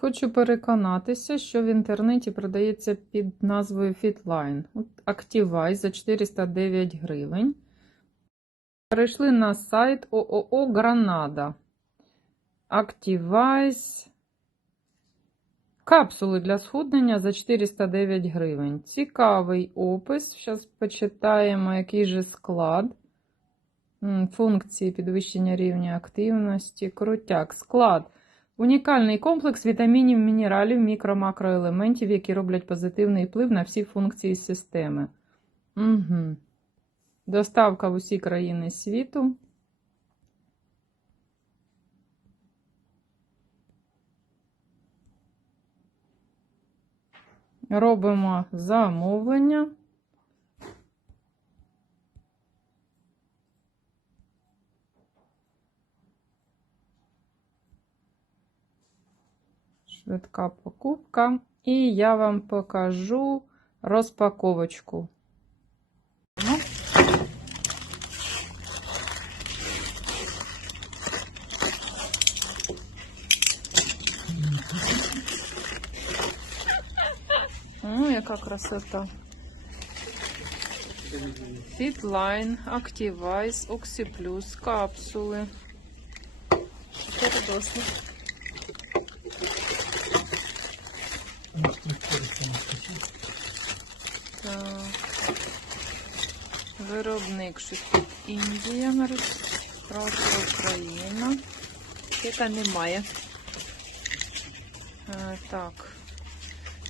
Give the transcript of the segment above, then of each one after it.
Хочу переконатися, що в інтернеті продається під назвою Fitline. От за 409 гривень. Перейшли на сайт ООО Гранада. Activize. Капсули для схуднення за 409 гривень. Цікавий опис. Зараз почитаємо, який же склад. Функції підвищення рівня активності. Крутяк. Склад. Унікальний комплекс вітамінів, мінералів, мікро-макроелементів, які роблять позитивний вплив на всі функції системи. Угу. Доставка в усі країни світу. Робимо замовлення. Швидка покупка. І я вам покажу розпаковочку. Ну. Ну, яка красота. Fitline, Activize, Oxyplus, капсули. Передосно. Виробник тут Індія, реєстратор Україна. Яка немає. Е, так.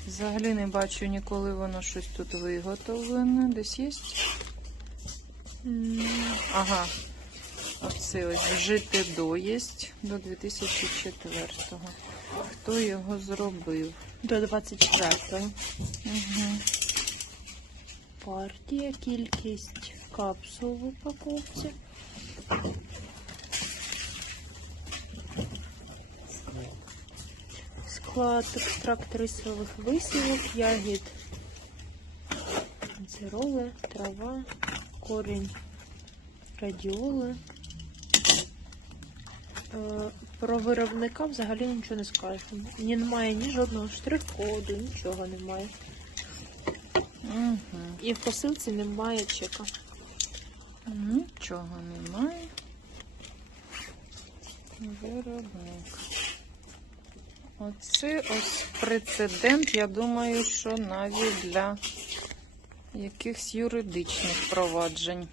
Взагалі не бачу ніколи воно щось тут виготовлене. Десь є? Ага. Оце ось жити до є до 2004-го. Хто його зробив? До 24-го. Угу. Партія, кількість капсул в упаковці. Склад екстракт рисових висівок, ягід, дзероли, трава, корінь радіоли. Е, Про виробника взагалі нічого не скажемо. Ні, немає ні жодного штрих-коду, нічого немає. Угу. І в посилці немає чека. Нічого немає. Виробник. Оце ось прецедент, я думаю, що навіть для якихось юридичних проваджень.